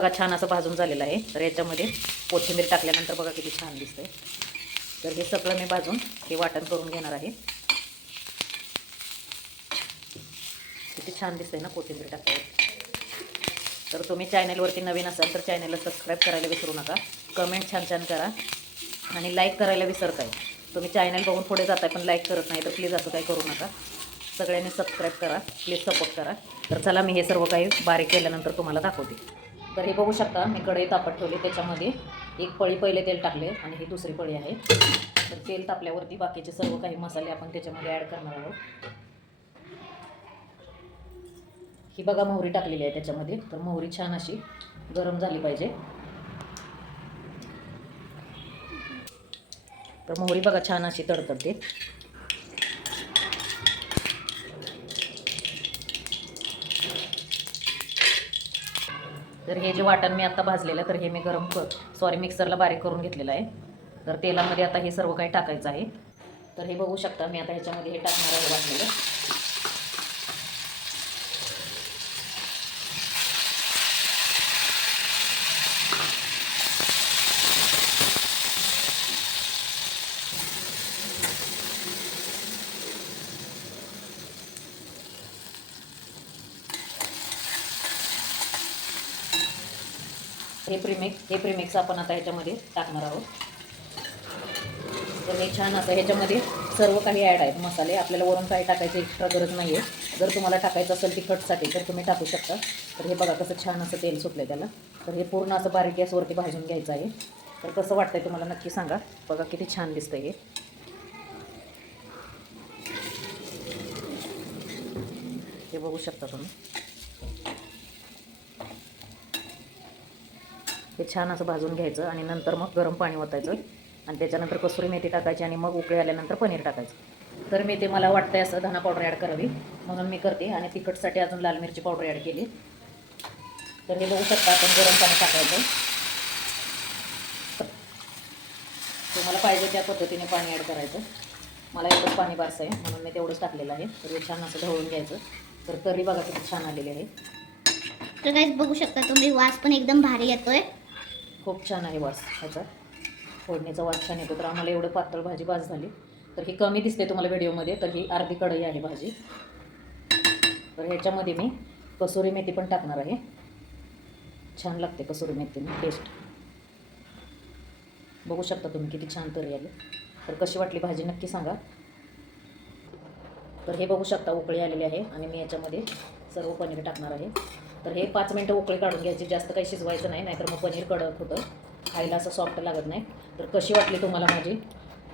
बघा छान असं भाजून झालेलं आहे. तर याच्यामध्ये कोथिंबीर टाकल्यानंतर बघा किती छान दिसतंय. तर हे सगळं मी भाजून हे वाटण करून घेणार आहे. किती छान दिसतंय ना कोथिंबीर टाकल्यावर. तर तुम्ही चॅनलवरती नवीन असाल तर चॅनलला सबस्क्राईब करायला विसरू नका. कमेंट छान छान करा आणि लाईक करायला विसर काय. तुम्ही चॅनल बघून पुढे जाताय पण लाईक करत नाही तर प्लीज असं काही करू नका. सगळ्यांनी सबस्क्राईब करा, प्लीज सपोर्ट करा. तर चला मी हे सर्व काही बारीक केल्यानंतर तुम्हाला दाखवते. तर हे बघू शकता मी कढई तापत ठेवली. त्याच्यामध्ये एक पळी पहिले तेल टाकले आणि ही दुसरी पळी आहे. तर तेल तापल्यावरती बाकीचे सर्व काही मसाले आपण त्याच्यामध्ये ॲड करणार आहोत. ही बघा मोहरी टाकलेली आहे त्याच्यामध्ये. तर मोहरी छान अशी गरम झाली पाहिजे. तर मोहरी बघा छान अशी तडतडते. तर हे जे वाटण मी आता भाजलेलं तर हे मी मिक्सरला बारीक करून घेतलेलं आहे. तर तेलामध्ये आता हे सर्व काही टाकायचं आहे. तर हे बघू शकता मी आता ह्याच्यामध्ये हे टाकणार आहे वाटलेलं. हे प्रीमिक्स आपण आता ह्याच्यामध्ये टाकणार आहोत. तर हे छान असं ह्याच्यामध्ये सर्व काही ॲड आहेत मसाले. आपल्याला वरून काही टाकायची एक्स्ट्रा गरज नाही आहे. जर तुम्हाला टाकायचं असेल तिखटसाठी तर तुम्ही टाकू शकता. तर हे बघा कसं छान असं तेल सुटलं त्याला. तर हे पूर्ण असं बारीक गॅसवरती भाजून घ्यायचं आहे. तर कसं वाटतंय तुम्हाला नक्की सांगा. बघा किती छान दिसतंय हे बघू शकता तुम्ही. हे छान असं भाजून घ्यायचं आणि नंतर मग गरम पाणी ओतायचं आणि त्याच्यानंतर कसुरी मेथी टाकायची आणि मग उकळी आल्यानंतर पनीर टाकायचं. तर मी ते मला वाटतंय असं धना पावडर ॲड करावी म्हणून मी करते आणि तिखटसाठी अजून लाल मिरची पावडर ॲड केली. तर हे बघू शकता आपण गरम पाणी टाकायचं. तुम्हाला पाहिजे त्या पद्धतीने पाणी ॲड करायचं. मला एवढंच पाणी बारसं आहे म्हणून मी तेवढंच टाकलेलं आहे. तर हे छान असं ढवळून घ्यायचं. तर तरी बघा किती छान आलेली आहे. तर गाईस बघू शकता तुम्ही वास पण एकदम भारी येतोय. खूप छान आहे वास ह्याचा. फोडणीचा वास छान येतो. तर आम्हाला एवढं पातळ भाजी भाज झाली. तर ही कमी दिसते तुम्हाला व्हिडिओमध्ये. तर ही अर्धी कढई आहे भाजी. तर ह्याच्यामध्ये मी कसुरी मेथी पण टाकणार आहे. छान लागते कसुरी मेथीने टेस्ट. बघू शकता तुम्ही किती छान तरी आले. तर कशी वाटली भाजी नक्की सांगा. तर हे बघू शकता उकळी आलेली आहे आणि मी याच्यामध्ये सर्व पनीर टाकणार आहे. तर हे 5 मिनटं उकळी काढून घ्यायची. जास्त काही शिजवायचं नाही, नाहीतर मग पनीर कडक होतं, खायला असं सॉफ्ट लागत नाही. तर कशी वाटली तुम्हाला माझी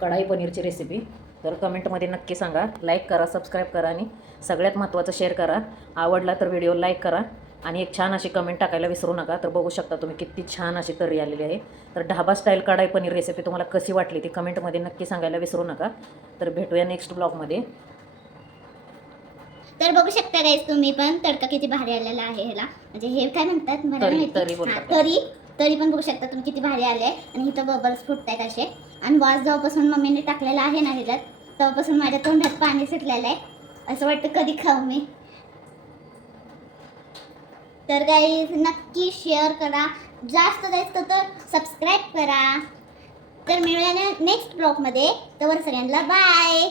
कढाई पनीरची रेसिपी. तर कमेंटमध्ये नक्की सांगा. लाईक करा, सबस्क्राईब करा आणि सगळ्यात महत्त्वाचं शेअर करा. आवडला तर व्हिडिओ लाईक करा आणि एक छान अशी कमेंट टाकायला विसरू नका. तर बघू शकता तुम्ही किती छान अशी तर्री आलेली आहे. तर ढाबा स्टाईल कढाई पनीर रेसिपी तुम्हाला कशी वाटली ती कमेंटमध्ये नक्की सांगायला विसरू नका. तर भेटूया नेक्स्ट ब्लॉगमध्ये. तर बघू शकता गाईस तुम्ही पण तडका किती भारी आलेला आहे ह्याला. म्हणजे हे काय म्हणतात मला माहिती. तरी पण बघू शकता तुम्ही किती भारी आले आणि इथं बबल्स फुटतायत असे. आणि वास जेव्हापासून मम्मीने टाकलेला आहे ना ह्याच्यात तेव्हापासून माझ्या तोंडात पाणी सुटलेलं आहे. असं वाटतं कधी खाऊ मी. तर गाईस नक्की शेअर करा, जास्त तर सबस्क्राईब करा. तर मिळूया नेक्स्ट ब्लॉगमध्ये. तर सगळ्यांना बाय.